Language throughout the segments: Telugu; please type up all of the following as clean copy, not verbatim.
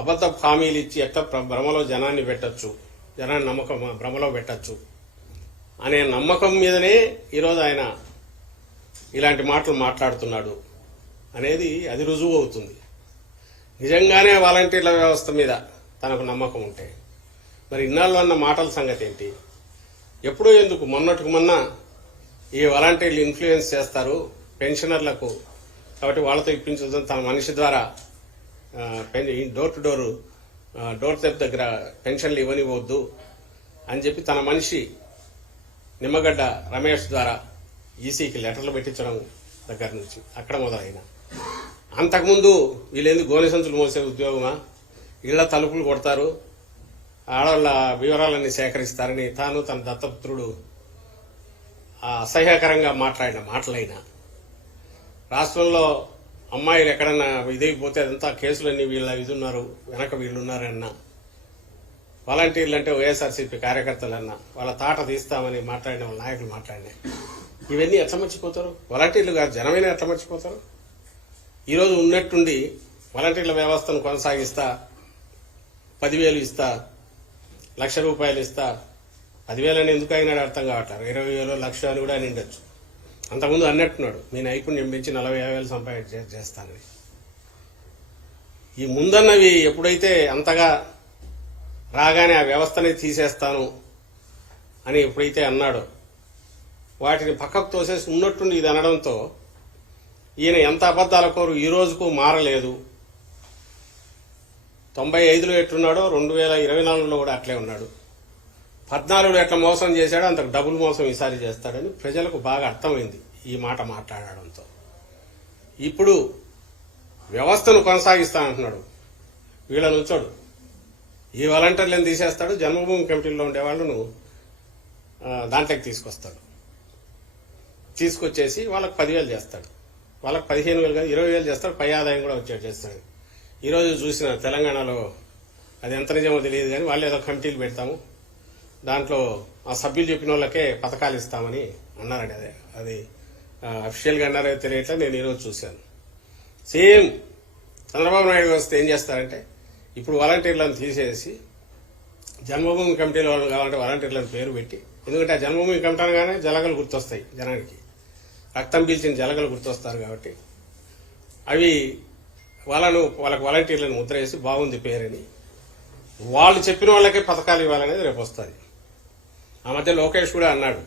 అబద్ధపు హామీలు ఇచ్చి ఎట్లా భ్రమలో జనాన్ని పెట్టచ్చు, జనాన్ని నమ్మకం భ్రమలో పెట్టచ్చు అనే నమ్మకం మీదనే ఈరోజు ఆయన ఇలాంటి మాటలు మాట్లాడుతున్నాడు అనేది అది రుజువు అవుతుంది. నిజంగానే వాలంటీర్ల వ్యవస్థ మీద తనకు నమ్మకం ఉంటే మరి ఇన్నాళ్ళు అన్న మాటల సంగతి ఏంటి? ఎప్పుడూ ఎందుకు మొన్నటికి మొన్న ఈ వాలంటీర్లు ఇన్ఫ్లుయెన్స్ చేస్తారు పెన్షనర్లకు, కాబట్టి వాళ్ళతో ఇప్పించడం తన మనిషి ద్వారా డోర్ టు డోర్ స్టెప్ దగ్గర పెన్షన్లు ఇవ్వనివ్వద్దు అని చెప్పి తన మనిషి నిమ్మగడ్డ రమేష్ ద్వారా ఈసీకి లెటర్లు పెట్టించడం దగ్గర నుంచి అక్కడ మొదలైన అంతకుముందు వీళ్ళేందుకు గోనె సంచులు మోసే ఉద్యోగమా, ఇళ్ల తలుపులు కొడతారు, ఆడవాళ్ళ వివరాలన్నీ సేకరిస్తారని తాను తన దత్తపుత్రుడు అసహ్యకరంగా మాట్లాడిన మాటలైనా, రాష్ట్రంలో అమ్మాయిలు ఎక్కడన్నా ఇదైపోతే అదంతా కేసులన్నీ వీళ్ళ ఇదున్నారు వెనక వీళ్ళున్నారన్నా, వాలంటీర్లు అంటే వైఎస్ఆర్సీపీ కార్యకర్తలన్నా వాళ్ళ తాట తీస్తామని మాట్లాడిన వాళ్ళ నాయకులు మాట్లాడినా ఇవన్నీ ఎట్లా మర్చిపోతారు? వాలంటీర్లు కాదు జనమైనా ఎట్లా మర్చిపోతారు? ఈరోజు ఉన్నట్టుండి వాలంటీర్ల వ్యవస్థను కొనసాగిస్తా, 10,000 ఇస్తా, ₹1,00,000 ఇస్తా, 10,000 అని ఎందుకు అయినాడు అర్థం కావట్లేదు, 20,000 లక్ష అని కూడా అని ఉండొచ్చు. అంతకుముందు అన్నట్టున్నాడు మీ నైపుణ్యం పెంచి 40,000 సంపాదన చేస్తానని. ఈ ముందన్నవి ఎప్పుడైతే అంతగా రాగానే ఆ వ్యవస్థనే తీసేస్తాను అని ఎప్పుడైతే అన్నాడో వాటిని పక్కకు తోసేసి ఉన్నట్టుండి ఇది అనడంతో ఈయన ఎంత అబద్దాల కోరు ఈ రోజుకు మారలేదు. 95లో ఎట్లున్నాడో 2024లో కూడా అట్లే ఉన్నాడు. 14లో ఎట్లా మోసం చేశాడో అంతకు డబుల్ మోసం ఈసారి చేస్తాడని ప్రజలకు బాగా అర్థమైంది ఈ మాట మాట్లాడడంతో. ఇప్పుడు వ్యవస్థను కొనసాగిస్తానంటున్నాడు, వీళ్ళని ఉంచాడు, ఈ వాలంటీర్లను తీసేస్తాడు, జన్మభూమి కమిటీలో ఉండే వాళ్ళను దాంట్లోకి తీసుకొస్తాడు, తీసుకొచ్చేసి వాళ్ళకి 10,000 చేస్తాడు, వాళ్ళకి 15,000 కాదు 20,000 చేస్తాడు, పై ఆదాయం కూడా వచ్చేది చేస్తాడు. ఈరోజు చూసిన తెలంగాణలో అది ఎంత నిజమో తెలియదు కానీ వాళ్ళు ఏదో కమిటీలు పెడతాము, దాంట్లో ఆ సభ్యులు చెప్పిన వాళ్ళకే పథకాలు ఇస్తామని అన్నారండి. అది అఫీషియల్గా అన్నారో తెలియట్లా, నేను ఈరోజు చూశాను. సేమ్ చంద్రబాబు నాయుడు వస్తే ఏం చేస్తారంటే ఇప్పుడు వాలంటీర్లను తీసేసి జన్మభూమి కమిటీలో వాళ్ళు కావాలంటే వాలంటీర్లను పేరు పెట్టి, ఎందుకంటే ఆ జన్మభూమి కమిటీ అనగానే జలగలు గుర్తొస్తాయి జనానికి, రక్తం పీల్చిన జలగలు గుర్తొస్తారు కాబట్టి అవి వాళ్ళకి వాలంటీర్లను ముద్ర వేసి బాగుంది పేరని వాళ్ళు చెప్పిన వాళ్ళకే పథకాలు ఇవ్వాలనేది రేపు వస్తుంది. ఆ మధ్య లోకేష్ కూడా అన్నాడు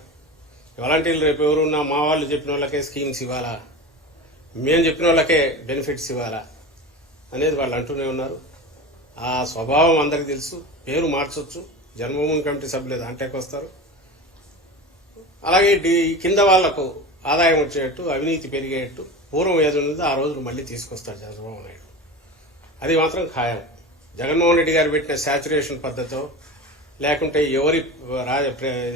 వాలంటీర్లు రేపు ఎవరున్నా మా వాళ్ళు చెప్పిన వాళ్ళకే స్కీమ్స్ ఇవ్వాలా, మేము చెప్పిన వాళ్ళకే బెనిఫిట్స్ ఇవ్వాలా అనేది వాళ్ళు అంటూనే ఉన్నారు. ఆ స్వభావం అందరికి తెలుసు, పేరు మార్చొచ్చు, జన్మభూమి కమిటీ సభ్యులు దాంట్లోకి వస్తారు. అలాగే కింద వాళ్లకు ఆదాయం వచ్చేటట్టు అవినీతి పెరిగేటట్టు పూర్వం ఏది ఉన్నదో ఆ రోజులు మళ్లీ తీసుకొస్తాడు చంద్రబాబు నాయుడు. అది మాత్రం ఖాయం. జగన్మోహన్ రెడ్డి గారు పెట్టిన శాచురేషన్ పద్ధతో లేకుంటే ఎవరి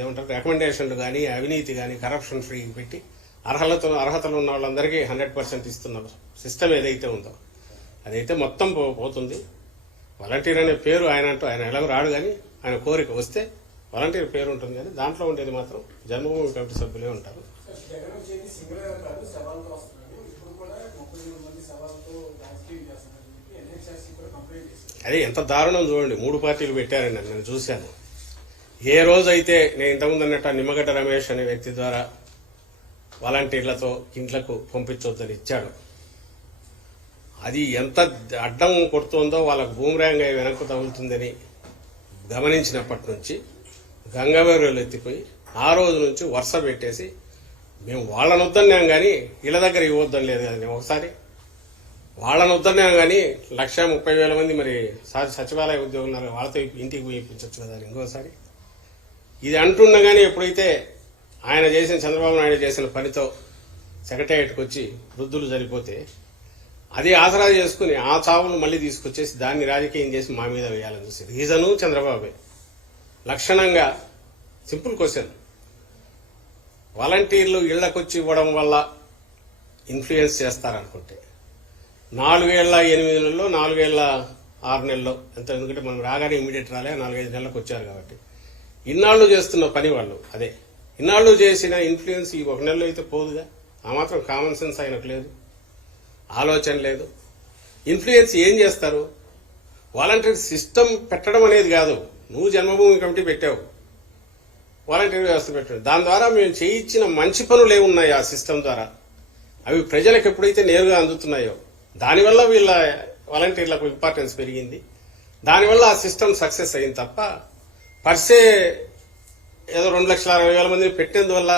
ఏమంటారు రికమెండేషన్లు కానీ అవినీతి కానీ కరప్షన్ ఫ్రీ పెట్టి అర్హతలు ఉన్న వాళ్ళందరికీ 100% ఇస్తున్న సిస్టమ్ ఏదైతే ఉందో అదైతే మొత్తం పోతుంది. వాలంటీర్ అనే పేరు ఆయన ఎలాగో రాడు కానీ ఆయన కోరిక వస్తే వాలంటీర్ పేరు ఉంటుంది కానీ దాంట్లో ఉండేది మాత్రం జన్మభూమి కమిటీ సభ్యులే ఉంటారు. అదే ఎంత దారుణం చూడండి, 3 పార్టీలు పెట్టారండి నేను చూశాను. ఏ రోజైతే నేను ఇంతకుముందు అన్నట్టు నిమ్మగడ్డ రమేష్ అనే వ్యక్తి ద్వారా వాలంటీర్లతో ఇంట్లకు పంపించొద్దని ఇచ్చాడు, అది ఎంత అడ్డం కొడుతుందో వాళ్ళకు బూమరాంగ్ వెనక్కు తగులుతుందని గమనించినప్పటి నుంచి గంగవేరులు ఎత్తిపోయి ఆ రోజు నుంచి వరుస పెట్టేసి మేము వాళ్ళని వద్దన్నాం కానీ వీళ్ళ దగ్గర ఇవ్వద్దని లేదు కదండి. ఒకసారి వాళ్ళని వద్దన్నాం కానీ 1,30,000 మంది మరి సచివాలయ ఉద్యోగులు వాళ్ళతో ఇంటికి పోయి ఇప్పించవచ్చు కదా ఇంకోసారి. ఇది అంటుండగానే ఎప్పుడైతే ఆయన చేసిన చంద్రబాబు నాయుడు చేసిన పనితో సెక్రటేరియట్కి వచ్చి వృద్ధులు చనిపోతే అది ఆసరా చేసుకుని ఆ చావును మళ్లీ తీసుకొచ్చేసి దాన్ని రాజకీయం చేసి మా మీద వేయాలని చూసి రీజను చంద్రబాబే. లక్షణంగా సింపుల్ క్వశ్చన్, వాలంటీర్లు ఇళ్లకొచ్చి ఇవ్వడం వల్ల ఇన్ఫ్లుయెన్స్ చేస్తారనుకుంటే 4 ఏళ్ల 8 నెలల్లో 4 ఏళ్ల 6 నెలల్లో ఎంత, ఎందుకంటే మనం రాగానే ఇమీడియట్ రాలే 4-5 నెలలకు వచ్చారు కాబట్టి ఇన్నాళ్లు చేస్తున్న పని వాళ్ళు అదే. ఇన్నాళ్లు చేసిన ఇన్ఫ్లుయెన్స్ ఈ 1 నెలలో అయితే పోదుగా. ఆ మాత్రం కామన్ సెన్స్ ఆయనకు లేదు, ఆలోచన లేదు. ఇన్ఫ్లుయెన్స్ ఏం చేస్తారు? వాలంటీర్ సిస్టమ్ పెట్టడం అనేది కాదు. నువ్వు జన్మభూమి కమిటీ పెట్టావు, వాలంటీర్ వ్యవస్థ పెట్టావు. దాని ద్వారా మేము చేయించిన మంచి పనులు ఏమున్నాయి ఆ సిస్టమ్ ద్వారా, అవి ప్రజలకు ఎప్పుడైతే నేరుగా అందుతున్నాయో దానివల్ల వీళ్ళ వాలంటీర్లకు ఇంపార్టెన్స్ పెరిగింది. దానివల్ల ఆ సిస్టమ్ సక్సెస్ అయింది తప్ప పర్సే ఏదో 2,60,000 మందిని పెట్టినందువల్ల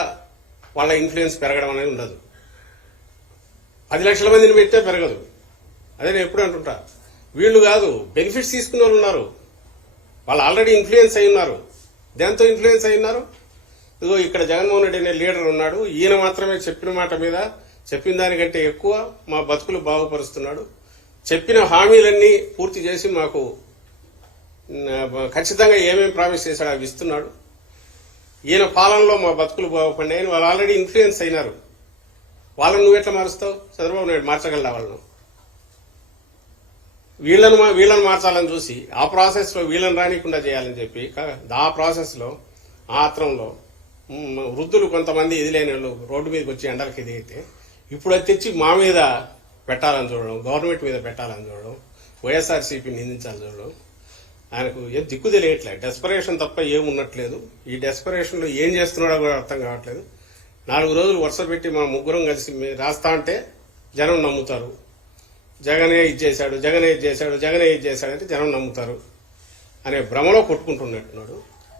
వాళ్ళ ఇన్ఫ్లుయెన్స్ పెరగడం అనేది ఉండదు. 10 లక్షల మందిని పెట్టే పెరగదు. అదే నేను ఎప్పుడు అంటుంటా, వీళ్ళు కాదు బెనిఫిట్స్ తీసుకునే వాళ్ళు ఉన్నారు, వాళ్ళు ఆల్రెడీ ఇన్ఫ్లుయెన్స్ అయి ఉన్నారు. దేంతో ఇన్ఫ్లుయెన్స్ అయి ఉన్నారు? ఇదిగో ఇక్కడ జగన్మోహన్ రెడ్డి అనే లీడర్ ఉన్నాడు, ఈయన మాత్రమే చెప్పిన మాట మీద చెప్పిన దానికంటే ఎక్కువ మా బతుకులు బాగుపరుస్తున్నాడు, చెప్పిన హామీలన్నీ పూర్తి చేసి మాకు ఖచ్చితంగా ఏమేమి ప్రామిస్ చేశాడో అవి ఇస్తున్నాడు, ఈయన పాలనలో మా బతుకులు బాగుపడినాయని వాళ్ళు ఆల్రెడీ ఇన్ఫ్లుయెన్స్ అయినారు. వాళ్ళని నువ్వు ఎట్లా మారుస్తావు? చంద్రబాబు నాయుడు మార్చగలడా వాళ్ళను? వీళ్ళని మార్చాలని చూసి ఆ ప్రాసెస్ లో వీళ్ళని రానికుండా చేయాలని చెప్పి ఆ ప్రాసెస్ లో ఆత్రంలో వృద్ధులు కొంతమంది ఎదిలేని వాళ్ళు రోడ్డు మీదకి వచ్చి ఎండలకి ఎదిగితే ఇప్పుడు అది తెచ్చి మా మీద పెట్టాలని చూడడం, గవర్నమెంట్ మీద పెట్టాలని చూడడం, వైఎస్ఆర్సీపీ నిందించాలని చూడడం, ఆయనకు ఏం దిక్కు తెలియట్లేదు. డెస్పరేషన్ తప్ప ఏం ఉన్నట్లేదు. ఈ డెస్పరేషన్ లో ఏం చేస్తున్నాడో కూడా అర్థం కావట్లేదు. 4 రోజులు వరుస పెట్టి మా ముగ్గురం కలిసి రాస్తా అంటే జనం నమ్ముతారు. జగనే ఇది చేశాడు, జగనే ఇది చేశాడు, జగనే ఇది చేశాడంటే జనం నమ్ముతారు అనే భ్రమలో కొట్టుకుంటున్నట్టున్నాడు.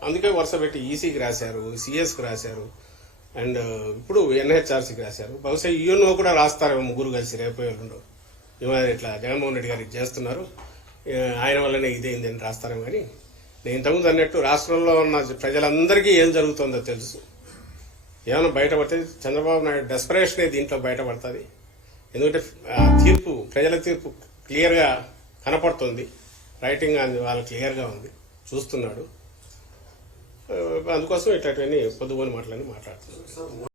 అందుకే వరుస పెట్టి ఈసీకి రాశారు, సిఎస్కి రాశారు, అండ్ ఇప్పుడు ఎన్హెచ్ఆర్సీకి రాశారు. బహుశా యూఎన్ఓ కూడా రాస్తారేమో ముగ్గురు కలిసి రేపు ఎల్లుండో. ఇట్లా జగన్మోహన్ రెడ్డి గారికి చేస్తున్నారు, ఆయన వల్లనే ఇదేంది అని రాస్తారేమో. కానీ నేను ఇంతకుముందు అన్నట్టు రాష్ట్రంలో ఉన్న ప్రజలందరికీ ఏం జరుగుతుందో తెలుసు. ఏమైనా బయటపడితే చంద్రబాబు నాయుడు డెస్పరేషనే దీంట్లో బయటపడుతుంది. ఎందుకంటే తీర్పు, ప్రజల తీర్పు క్లియర్ గా కనపడుతుంది, రైటింగ్ అని వాళ్ళు క్లియర్ గా ఉంది, చూస్తున్నాడు. అందుకోసం ఇట్లాంటివన్నీ పొద్దుపోని మాటలన్నీ మాట్లాడుతున్నారు.